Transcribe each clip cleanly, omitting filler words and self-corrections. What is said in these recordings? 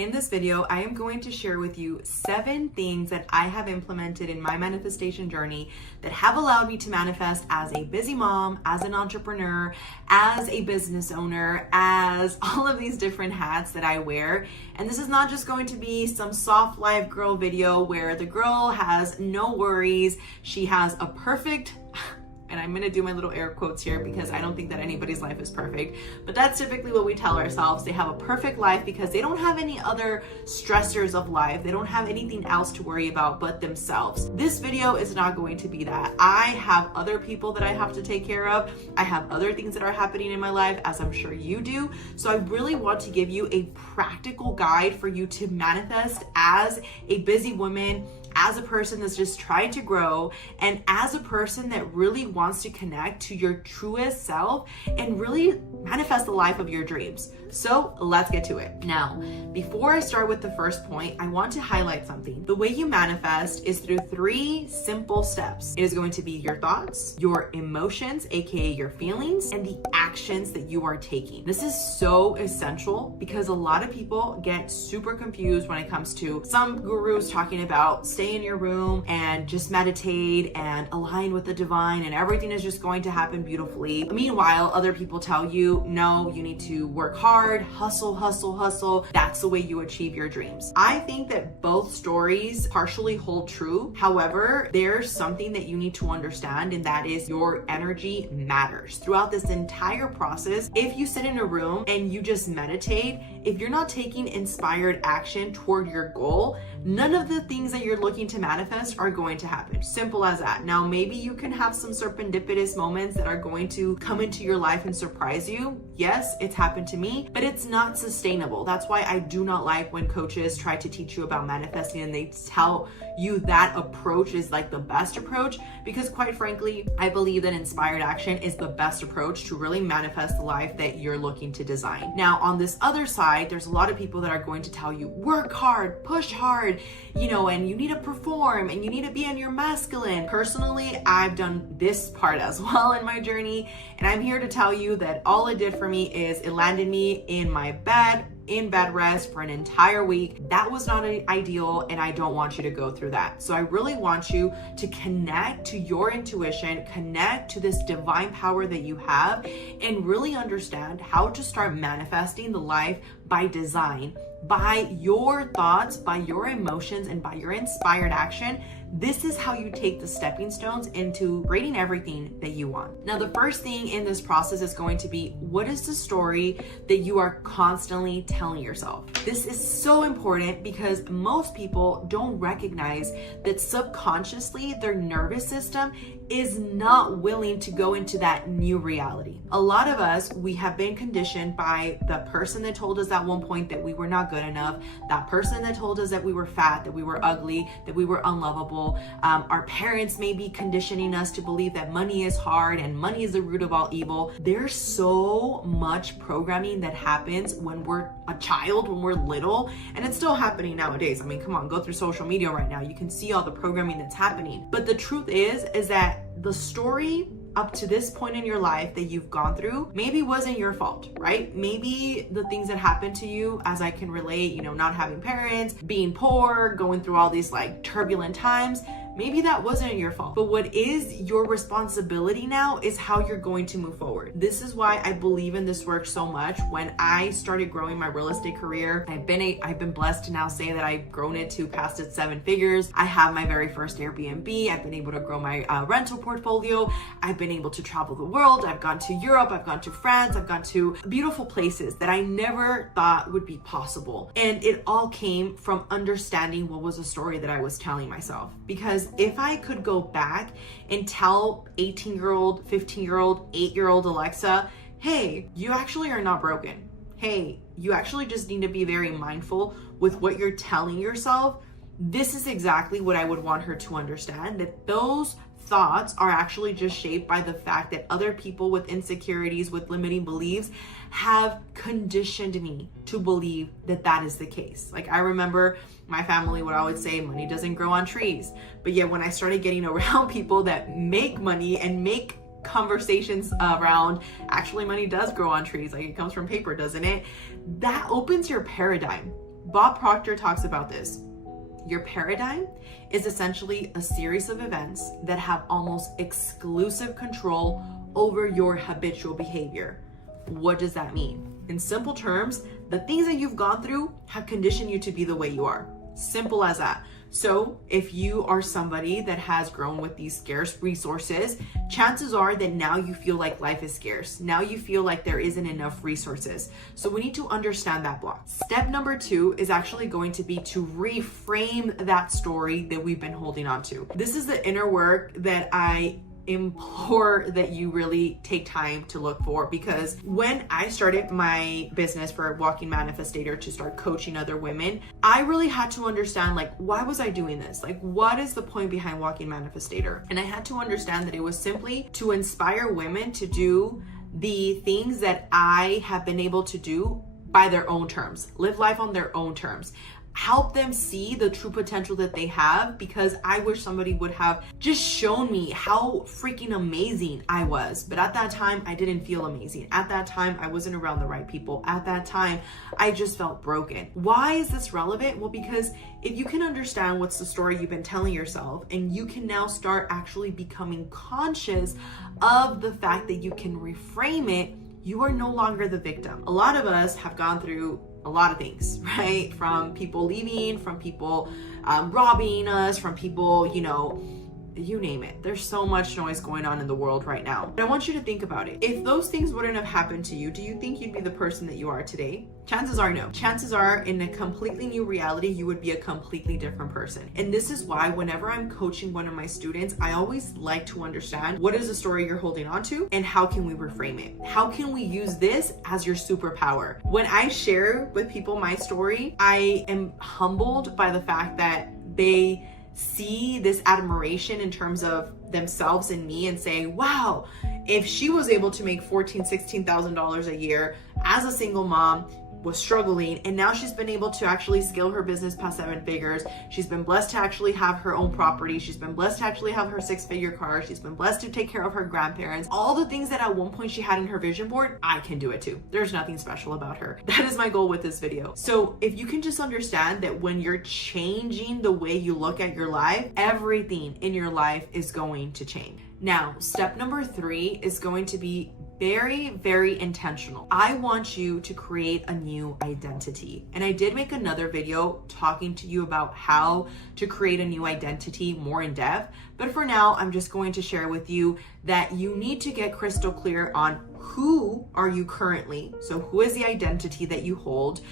In this video, I am going to share with you 7 things that I have implemented in my manifestation journey that have allowed me to manifest as a busy mom, as an entrepreneur, as a business owner, as all of these different hats that I wear. And this is not just going to be some soft life girl video where the girl has no worries. She has a perfect, and I'm gonna do my little air quotes here because I don't think that anybody's life is perfect, but that's typically what we tell ourselves. They have a perfect life because they don't have any other stressors of life. They don't have anything else to worry about but themselves. This video is not going to be that. I have other people that I have to take care of. I have other things that are happening in my life, as I'm sure you do. So I really want to give you a practical guide for you to manifest as a busy woman, as a person that's just trying to grow, and as a person that really wants to connect to your truest self and really manifest the life of your dreams. So let's get to it. Now, before I start with the first point, I want to highlight something. The way you manifest is through 3 simple steps. It is going to be your thoughts, your emotions, aka your feelings, and the actions that you are taking. This is so essential because a lot of people get super confused when it comes to some gurus talking about stay in your room and just meditate and align with the divine and everything is just going to happen beautifully. Meanwhile, other people tell you, no, you need to work hard, hustle, hustle, hustle. That's the way you achieve your dreams. I think that both stories partially hold true. However, there's something that you need to understand, and that is your energy matters. Throughout this entire process, if you sit in a room and you just meditate, if you're not taking inspired action toward your goal, none of the things that you're looking to manifest are going to happen. Simple as that. Now, maybe you can have some serendipitous moments that are going to come into your life and surprise you. Yes, it's happened to me, but it's not sustainable. That's why I do not like when coaches try to teach you about manifesting and they tell you that approach is like the best approach, because quite frankly, I believe that inspired action is the best approach to really manifest the life that you're looking to design. Now, on this other side, there's a lot of people that are going to tell you, work hard, push hard, and you need to perform and you need to be in your masculine. Personally, I've done this part as well in my journey, and I'm here to tell you that all it did for me is it landed me in my bed, in bed rest for an entire week. That was not ideal, and I don't want you to go through that. So I really want you to connect to your intuition, connect to this divine power that you have, and really understand how to start manifesting the life by design, by your thoughts, by your emotions, and by your inspired action. This is how you take the stepping stones into creating everything that you want. Now, the first thing in this process is going to be, what is the story that you are constantly telling yourself? This is so important because most people don't recognize that subconsciously their nervous system is not willing to go into that new reality. A lot of us, we have been conditioned by the person that told us at one point that we were not good enough, that person that told us that we were fat, that we were ugly, that we were unlovable. Our parents may be conditioning us to believe that money is hard and money is the root of all evil. There's so much programming that happens when we're a child, when we're little, and it's still happening nowadays. I mean, come on, go through social media right now. You can see all the programming that's happening. But the truth is that the story up to this point in your life that you've gone through maybe wasn't your fault, right? Maybe the things that happened to you, as I can relate, not having parents, being poor, going through all these like turbulent times, maybe that wasn't your fault. But what is your responsibility now is how you're going to move forward. This is why I believe in this work so much. When I started growing my real estate career, I've been blessed to now say that I've grown it to past its 7 figures. I have my very first Airbnb. I've been able to grow my rental portfolio. I've been able to travel the world. I've gone to Europe. I've gone to France. I've gone to beautiful places that I never thought would be possible. And it all came from understanding what was a story that I was telling myself. Because if I could go back and tell 18-year-old, 15-year-old, 8-year-old Alexa, hey, you actually are not broken. Hey, you actually just need to be very mindful with what you're telling yourself. This is exactly what I would want her to understand, that those thoughts are actually just shaped by the fact that other people with insecurities, with limiting beliefs, have conditioned me to believe that that is the case. Like, I remember my family would always say money doesn't grow on trees. But yet when I started getting around people that make money and make conversations around actually money does grow on trees, like it comes from paper, doesn't it? That opens your paradigm. Bob Proctor talks about this. Your paradigm is essentially a series of events that have almost exclusive control over your habitual behavior. What does that mean? In simple terms, the things that you've gone through have conditioned you to be the way you are. Simple as that. So if you are somebody that has grown with these scarce resources, chances are that now you feel like life is scarce. Now you feel like there isn't enough resources. So we need to understand that block. Step number 2 is actually going to be to reframe that story that we've been holding on to. This is the inner work that I implore that you really take time to look for, because when I started my business for Walking Manifestor to start coaching other women, I really had to understand, like, why was I doing this? Like, what is the point behind Walking Manifestor? And I had to understand that it was simply to inspire women to do the things that I have been able to do by their own terms, live life on their own terms. Help them see the true potential that they have, because I wish somebody would have just shown me how freaking amazing I was. But at that time, I didn't feel amazing. At that time, I wasn't around the right people. At that time, I just felt broken. Why is this relevant? Well, because if you can understand what's the story you've been telling yourself, and you can now start actually becoming conscious of the fact that you can reframe it, you are no longer the victim. A lot of us have gone through a lot of things, right? From people leaving, from people robbing us, from people, you name it. There's so much noise going on in the world right now. But I want you to think about it. If those things wouldn't have happened to you, do you think you'd be the person that you are today? Chances are no. Chances are, in a completely new reality, you would be a completely different person. And this is why whenever I'm coaching one of my students, I always like to understand, what is the story you're holding on to, and how can we reframe it? How can we use this as your superpower? When I share with people my story, I am humbled by the fact that they see this admiration in terms of themselves and me, and say, wow, if she was able to make $14,000-$16,000 a year as a single mom, was struggling, and now she's been able to actually scale her business past 7 figures. She's been blessed to actually have her own property. She's been blessed to actually have her 6-figure car. She's been blessed to take care of her grandparents. All the things that at one point she had in her vision board, I can do it too. There's nothing special about her. That is my goal with this video. So if you can just understand that when you're changing the way you look at your life, everything in your life is going to change. Now, step number 3 is going to be very, very intentional. I want you to create a new identity. And I did make another video talking to you about how to create a new identity more in depth. But for now, I'm just going to share with you that you need to get crystal clear on who are you currently. So who is the identity that you hold?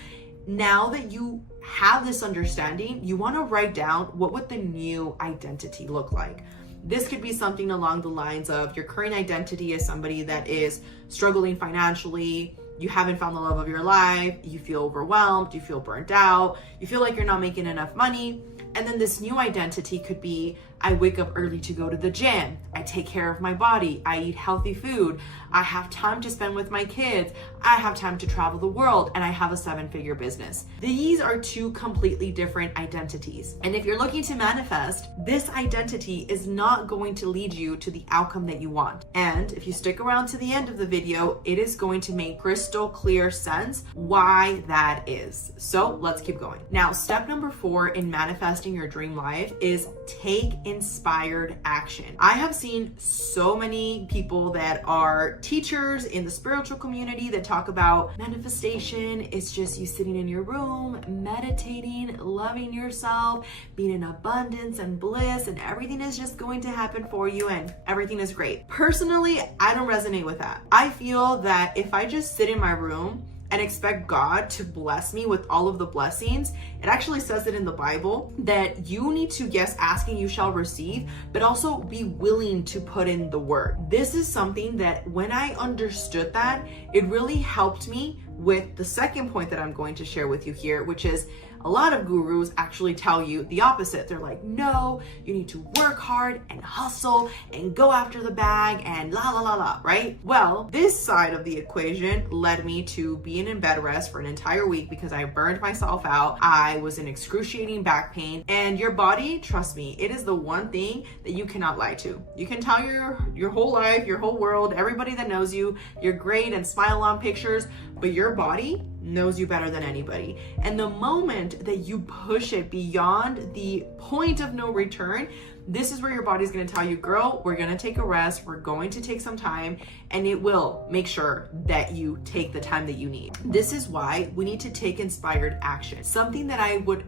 Now that you have this understanding, you want to write down, what would the new identity look like? This could be something along the lines of, your current identity is somebody that is struggling financially, you haven't found the love of your life, you feel overwhelmed, you feel burnt out, you feel like you're not making enough money. And then this new identity could be, I wake up early to go to the gym, I take care of my body, I eat healthy food, I have time to spend with my kids, I have time to travel the world, and I have a 7-figure business. These are 2 completely different identities. And if you're looking to manifest, this identity is not going to lead you to the outcome that you want. And if you stick around to the end of the video, it is going to make crystal clear sense why that is. So let's keep going. Now, step number 4 in manifesting your dream life is take inspired action. I have seen so many people that are teachers in the spiritual community that talk about manifestation. It's just you sitting in your room, meditating, loving yourself, being in abundance and bliss, and everything is just going to happen for you and everything is great. Personally, I don't resonate with that. I feel that if I just sit in my room and expect God to bless me with all of the blessings, it actually says it in the Bible that you need to, yes, asking you shall receive, but also be willing to put in the work. This is something that when I understood that, it really helped me with the second point that I'm going to share with you here, which is a lot of gurus actually tell you the opposite. They're like, no, you need to work hard and hustle and go after the bag and la la la la, right? Well, this side of the equation led me to being in bed rest for an entire week because I burned myself out. I was in excruciating back pain, and your body, trust me, it is the one thing that you cannot lie to. You can tell your whole life, your whole world, everybody that knows you, you're great and smile on pictures, but your body knows you better than anybody. And the moment that you push it beyond the point of no return, this is where your body's gonna tell you, girl, we're gonna take a rest, we're going to take some time, and it will make sure that you take the time that you need. This is why we need to take inspired action. Something that I would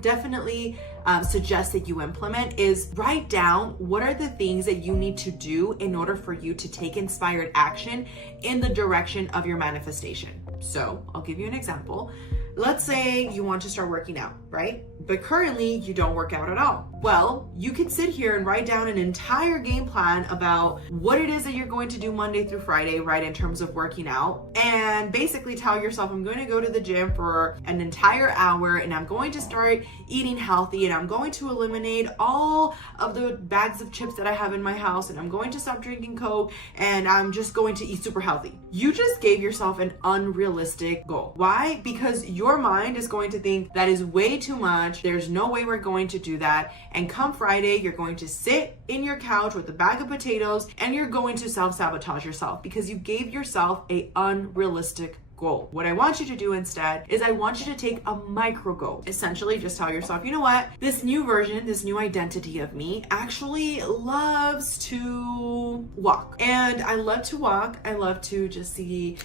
definitely suggest that you implement is write down what are the things that you need to do in order for you to take inspired action in the direction of your manifestation. So I'll give you an example. Let's say you want to start working out, right? But currently you don't work out at all. Well, you can sit here and write down an entire game plan about what it is that you're going to do Monday through Friday, right, in terms of working out, and basically tell yourself, I'm going to go to the gym for an entire hour and I'm going to start eating healthy and I'm going to eliminate all of the bags of chips that I have in my house and I'm going to stop drinking Coke and I'm just going to eat super healthy. You just gave yourself an unrealistic goal. Why? Because your mind is going to think that is way too much. There's no way we're going to do that. And come Friday, you're going to sit in your couch with a bag of potatoes and you're going to self-sabotage yourself because you gave yourself an unrealistic goal. What I want you to do instead is I want you to take a micro goal. Essentially just tell yourself, you know what? This new version, this new identity of me actually loves to walk. And I love to walk. I love to just see,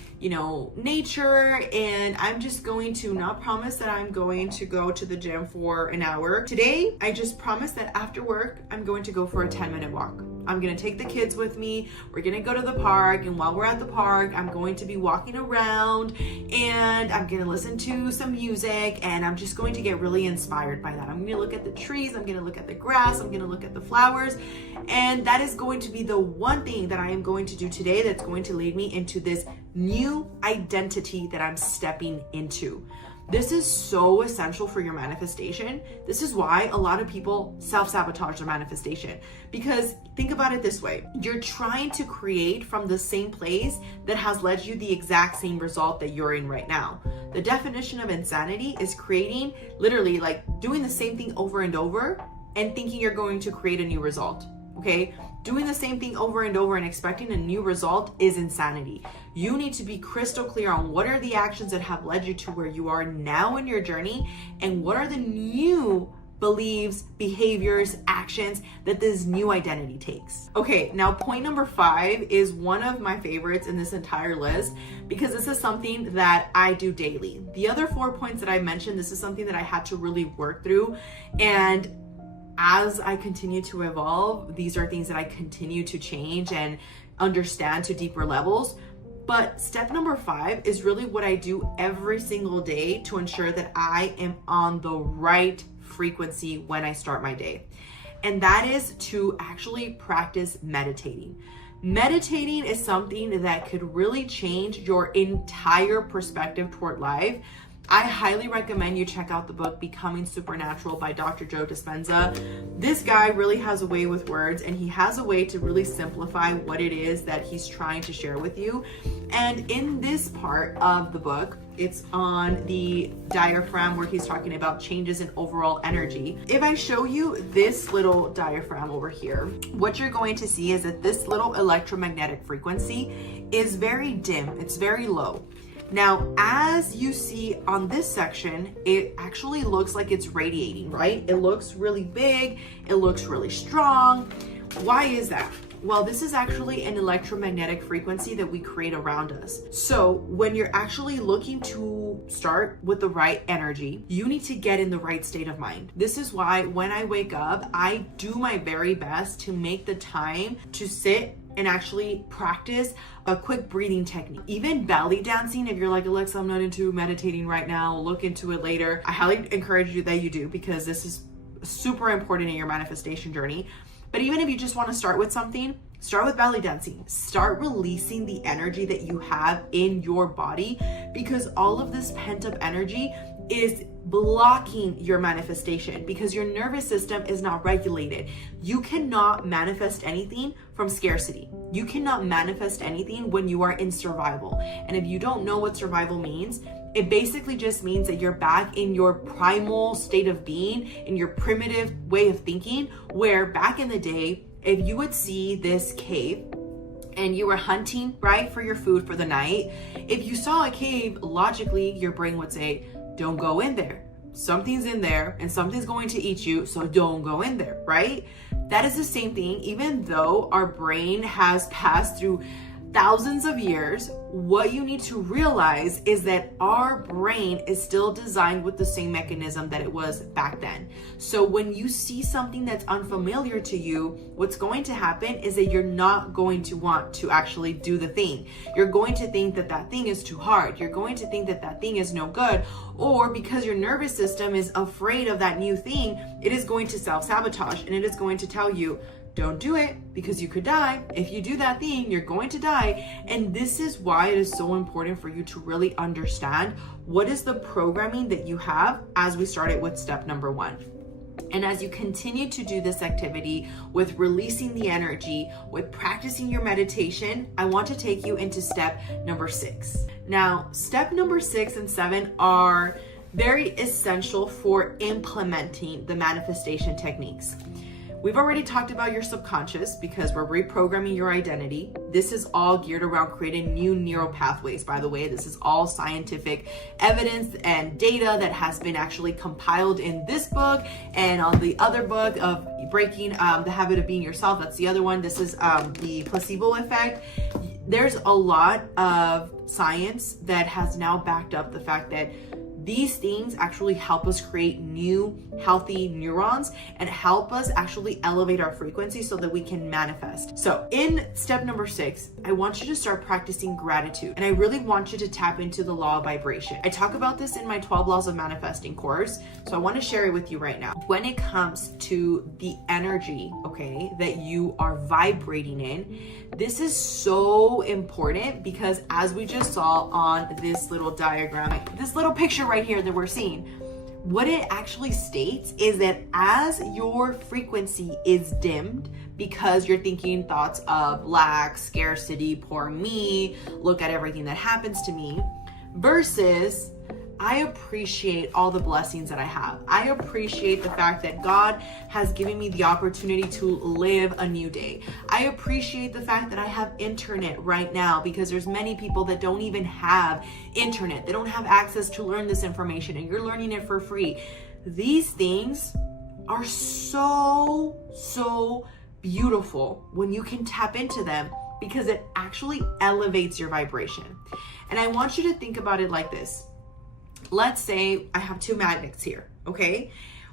nature. And I'm just going to not promise that I'm going to go to the gym for an hour. Today, I just promise that after work, I'm going to go for a 10-minute walk. I'm going to take the kids with me. We're going to go to the park. And while we're at the park, I'm going to be walking around and I'm going to listen to some music and I'm just going to get really inspired by that. I'm going to look at the trees. I'm going to look at the grass. I'm going to look at the flowers. And that is going to be the one thing that I am going to do today that's going to lead me into this new identity that I'm stepping into. This is so essential for your manifestation. This is why a lot of people self-sabotage their manifestation. Because think about it this way. You're trying to create from the same place that has led you the exact same result that you're in right now. The definition of insanity is creating, literally like doing the same thing over and over and thinking you're going to create a new result. Okay? Doing the same thing over and over and expecting a new result is insanity. You need to be crystal clear on what are the actions that have led you to where you are now in your journey and what are the new beliefs, behaviors, actions that this new identity takes. Okay, now point number 5 is one of my favorites in this entire list because this is something that I do daily. The other 4 points that I mentioned, this is something that I had to really work through, and as I continue to evolve, these are things that I continue to change and understand to deeper levels. But step number 5 is really what I do every single day to ensure that I am on the right frequency when I start my day. And that is to actually practice meditating. Meditating is something that could really change your entire perspective toward life. I highly recommend you check out the book Becoming Supernatural by Dr. Joe Dispenza. This guy really has a way with words and he has a way to really simplify what it is that he's trying to share with you. And in this part of the book, it's on the diaphragm where he's talking about changes in overall energy. If I show you this little diaphragm over here, what you're going to see is that this little electromagnetic frequency is very dim, it's very low. Now, as you see on this section, it actually looks like it's radiating, right? It looks really big, it looks really strong. Why is that? Well, this is actually an electromagnetic frequency that we create around us. So when you're actually looking to start with the right energy, you need to get in the right state of mind. This is why when I wake up, I do my very best to make the time to sit and actually practice a quick breathing technique. Even belly dancing, if you're like, Alexa, I'm not into meditating right now, look into it later. I highly encourage you that you do because this is super important in your manifestation journey. But even if you just want to start with something, start with belly dancing. Start releasing the energy that you have in your body because all of this pent up energy is blocking your manifestation because your nervous system is not regulated. You cannot manifest anything from scarcity. You cannot manifest anything when you are in survival. And if you don't know what survival means, it basically just means that you're back in your primal state of being, in your primitive way of thinking, where back in the day, if you would see this cave, and you were hunting, right, for your food for the night, if you saw a cave, logically, your brain would say, don't go in there. Something's in there and something's going to eat you, so don't go in there, right? That is the same thing, even though our brain has passed through thousands of years. What you need to realize is that our brain is still designed with the same mechanism that it was back then. So when you see something that's unfamiliar to you, what's going to happen is that you're not going to want to actually do the thing. You're going to think that that thing is too hard. You're going to think that that thing is no good, or because your nervous system is afraid of that new thing, it is going to self-sabotage, and it is going to tell you, don't do it because you could die. If you do that thing, you're going to die. And this is why it is so important for you to really understand what is the programming that you have as we started with step number 1. And as you continue to do this activity with releasing the energy, with practicing your meditation, I want to take you into step number 6. Now, step number 6 and 7 are very essential for implementing the manifestation techniques. We've already talked about your subconscious because we're reprogramming your identity. This is all geared around creating new neural pathways. By the way, this is all scientific evidence and data that has been actually compiled in this book and on the other book of Breaking the Habit of Being Yourself. That's the other one. This is the placebo effect. There's a lot of science that has now backed up the fact that these things actually help us create new healthy neurons and help us actually elevate our frequency so that we can manifest. So in step number 6, I want you to start practicing gratitude. And I really want you to tap into the law of vibration. I talk about this in my 12 Laws of Manifesting course. So I want to share it with you right now. When it comes to the energy, okay, that you are vibrating in, this is so important because as we just saw on this little diagram, this little picture right here that we're seeing, what it actually states is that as your frequency is dimmed because you're thinking thoughts of lack, scarcity, poor me, look at everything that happens to me, versus I appreciate all the blessings that I have. I appreciate the fact that God has given me the opportunity to live a new day. I appreciate the fact that I have internet right now because there's many people that don't even have internet. They don't have access to learn this information and you're learning it for free. These things are so beautiful when you can tap into them because it actually elevates your vibration. And I want you to think about it like this. Let's say I have 2 magnets here, okay?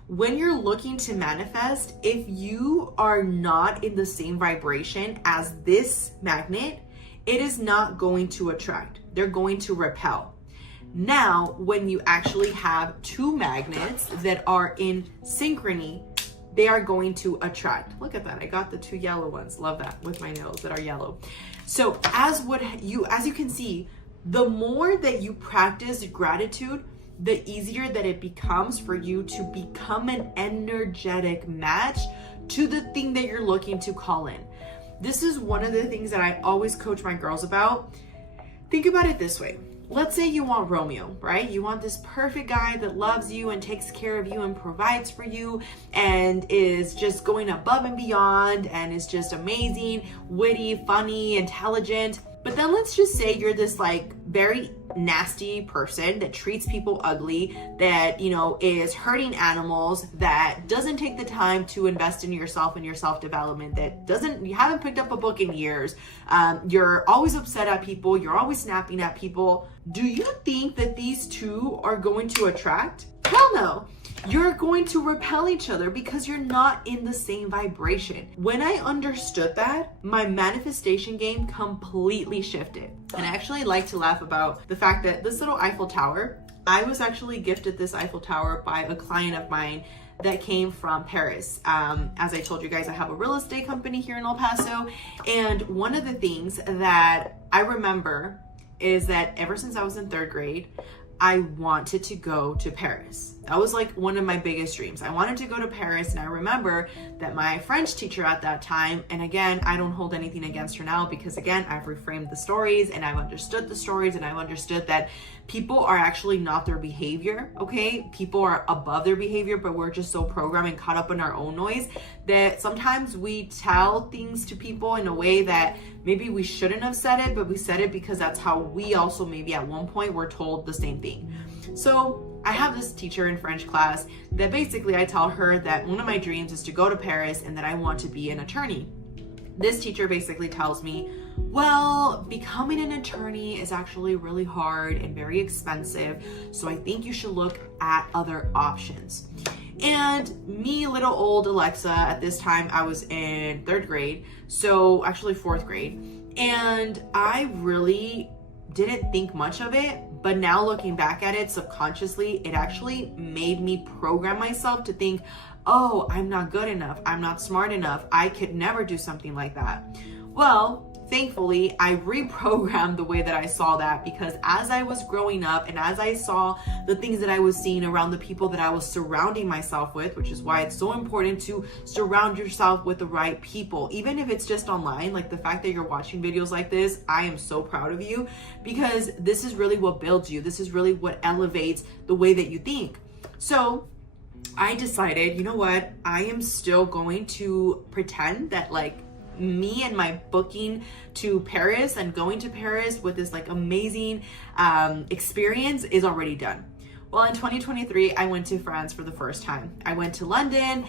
When you're looking to manifest, if you are not in the same vibration as this magnet, it is not going to attract. They're going to repel. Now, when you actually have 2 magnets that are in synchrony, they are going to attract. Look at that. I got the 2 yellow ones. Love that with my nails that are yellow. So as you can see, the more that you practice gratitude, the easier that it becomes for you to become an energetic match to the thing that you're looking to call in. This is one of the things that I always coach my girls about. Think about it this way. Let's say you want Romeo, right? You want this perfect guy that loves you and takes care of you and provides for you and is just going above and beyond and is just amazing, witty, funny, intelligent. But then let's just say you're this like very nasty person that treats people ugly, that, you know, is hurting animals, that doesn't take the time to invest in yourself and your self-development, you haven't picked up a book in years. You're always upset at people. You're always snapping at people. Do you think that these two are going to attract? Hell no. You're going to repel each other because you're not in the same vibration. When I understood that, my manifestation game completely shifted. And I actually like to laugh about the fact that this little Eiffel Tower, I was actually gifted this Eiffel Tower by a client of mine that came from Paris. As I told you guys, I have a real estate company here in El Paso. And one of the things that I remember is that ever since I was in 3rd grade, I wanted to go to Paris. That was like one of my biggest dreams. I wanted to go to Paris, and I remember that my French teacher at that time, and again, I don't hold anything against her now because again, I've reframed the stories and I've understood the stories and I've understood that people are actually not their behavior, okay? People are above their behavior, but we're just so programmed and caught up in our own noise that sometimes we tell things to people in a way that maybe we shouldn't have said it, but we said it because that's how we also maybe at one point were told the same thing. So I have this teacher in French class that basically I tell her that one of my dreams is to go to Paris and that I want to be an attorney. This teacher basically tells me, well, becoming an attorney is actually really hard and very expensive, so I think you should look at other options. And me, little old Alexa, at this time I was in 3rd grade, so actually 4th grade, and I really didn't think much of it, but now looking back at it subconsciously, it actually made me program myself to think, oh, I'm not good enough, I'm not smart enough, I could never do something like that. Well, thankfully, I reprogrammed the way that I saw that, because as I was growing up and as I saw the things that I was seeing around the people that I was surrounding myself with, which is why it's so important to surround yourself with the right people, even if it's just online, like the fact that you're watching videos like this, I am so proud of you, because this is really what builds you. This is really what elevates the way that you think. So I decided, you know what, I am still going to pretend that like me and my booking to Paris and going to Paris with this like amazing experience is already done. Well, in 2023, I went to France for the first time. I went to London,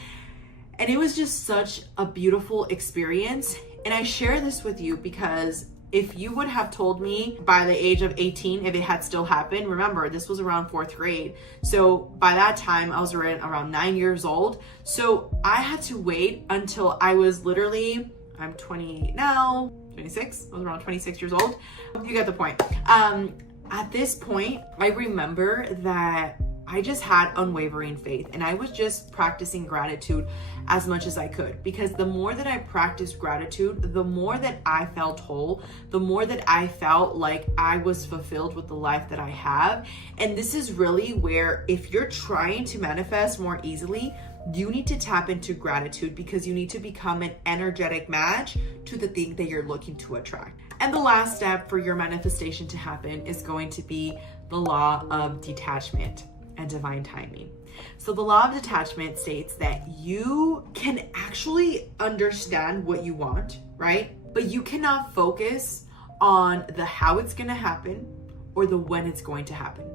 and it was just such a beautiful experience. And I share this with you because if you would have told me by the age of 18, if it had still happened, remember, this was around 4th grade. So by that time, I was around 9 years old. So I had to wait until I was literally, I'm 28 now, 26, I was around 26 years old. You get the point. At this point, I remember that I just had unwavering faith, and I was just practicing gratitude as much as I could, because the more that I practiced gratitude, the more that I felt whole, the more that I felt like I was fulfilled with the life that I have. And this is really where, if you're trying to manifest more easily, you need to tap into gratitude, because you need to become an energetic match to the thing that you're looking to attract. And the last step for your manifestation to happen is going to be the law of detachment and divine timing. So the law of detachment states that you can actually understand what you want, right? But you cannot focus on the how it's going to happen or the when it's going to happen.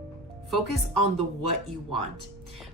Focus on the what you want.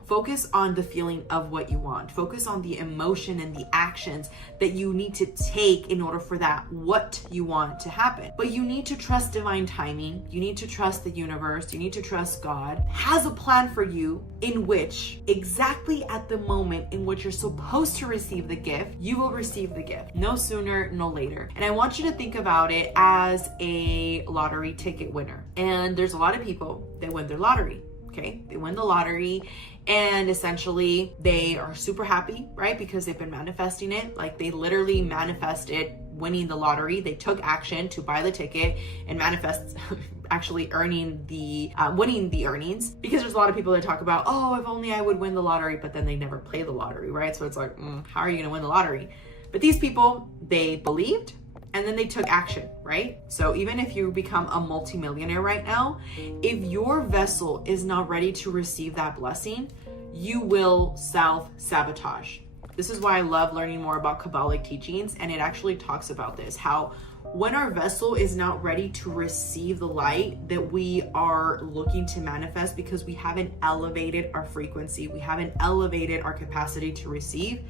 Focus on the feeling of what you want. Focus on the emotion and the actions that you need to take in order for that what you want to happen. But you need to trust divine timing. You need to trust the universe. You need to trust God has a plan for you, in which exactly at the moment in which you're supposed to receive the gift, you will receive the gift. No sooner, no later. And I want you to think about it as a lottery ticket winner. And there's a lot of people that win their lottery. Okay, they win the lottery and essentially they are super happy, right? Because they've been manifesting it. Like they literally manifested winning the lottery. They took action to buy the ticket and manifest actually earning the winning the earnings. Because there's a lot of people that talk about, oh, if only I would win the lottery, but then they never play the lottery, right? So it's like, how are you gonna win the lottery? But these people, they believed, and then they took action, right? So even if you become a multimillionaire right now, if your vessel is not ready to receive that blessing, you will self-sabotage. This is why I love learning more about Kabbalic teachings, and it actually talks about this, how when our vessel is not ready to receive the light that we are looking to manifest, because we haven't elevated our frequency, we haven't elevated our capacity to receive,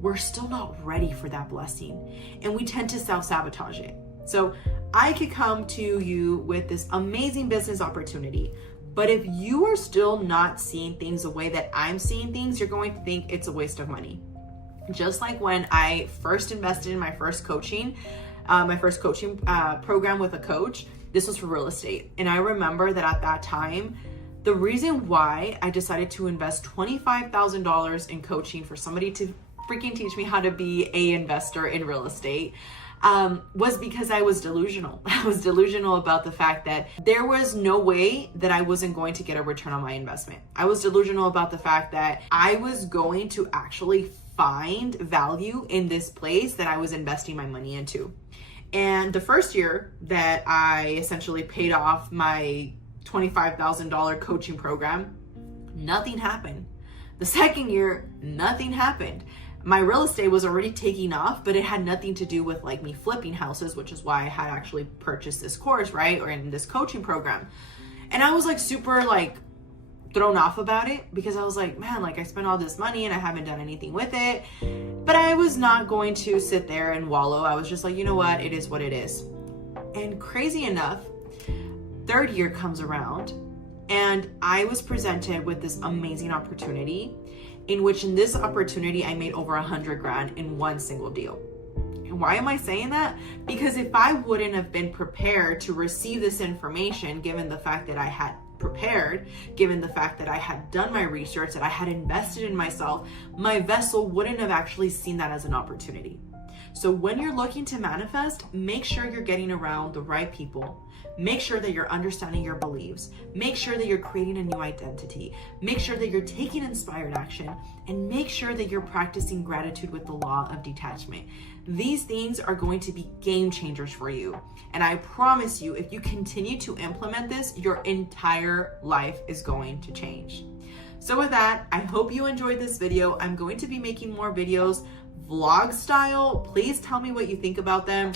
we're still not ready for that blessing, and we tend to self-sabotage it. So I could come to you with this amazing business opportunity, but if you are still not seeing things the way that I'm seeing things, you're going to think it's a waste of money. Just like when I first invested in my first coaching program with a coach, this was for real estate. And I remember that at that time, the reason why I decided to invest $25,000 in coaching for somebody to freaking teach me how to be an investor in real estate was because I was delusional. I was delusional about the fact that there was no way that I wasn't going to get a return on my investment. I was delusional about the fact that I was going to actually find value in this place that I was investing my money into. And the first year that I essentially paid off my $25,000 coaching program, nothing happened. The second year, nothing happened. My real estate was already taking off, but it had nothing to do with like me flipping houses, which is why I had actually purchased this course, right? Or in this coaching program. And I was like super like thrown off about it because I was like, man, like I spent all this money and I haven't done anything with it. But I was not going to sit there and wallow. I was just like, you know what? It is what it is. And crazy enough, third year comes around and I was presented with this amazing opportunity in which in this opportunity, I made over 100 grand in one single deal. And why am I saying that? Because if I wouldn't have been prepared to receive this information, given the fact that I had prepared, given the fact that I had done my research, that I had invested in myself, my vessel wouldn't have actually seen that as an opportunity. So when you're looking to manifest, make sure you're getting around the right people. Make sure that you're understanding your beliefs. Make sure that you're creating a new identity. Make sure that you're taking inspired action, and make sure that you're practicing gratitude with the law of detachment. These things are going to be game changers for you. And I promise you, if you continue to implement this, your entire life is going to change. So with that, I hope you enjoyed this video. I'm going to be making more videos, vlog style. Please tell me what you think about them.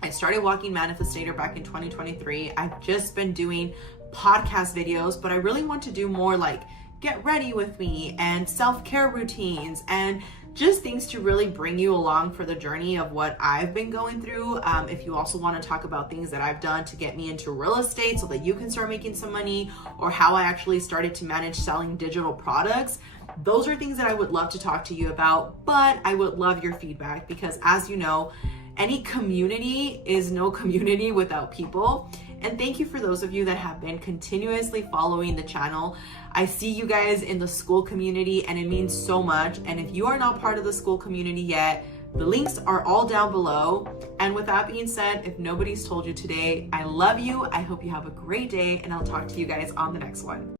I started Walking Manifestor back in 2023. I've just been doing podcast videos, but I really want to do more like get ready with me and self-care routines and just things to really bring you along for the journey of what I've been going through. If you also want to talk about things that I've done to get me into real estate so that you can start making some money, or how I actually started to manage selling digital products, those are things that I would love to talk to you about, but I would love your feedback because, as you know, any community is no community without people. And thank you for those of you that have been continuously following the channel. I see you guys in the school community and it means so much. And if you are not part of the school community yet, the links are all down below. And with that being said, if nobody's told you today, I love you. I hope you have a great day and I'll talk to you guys on the next one.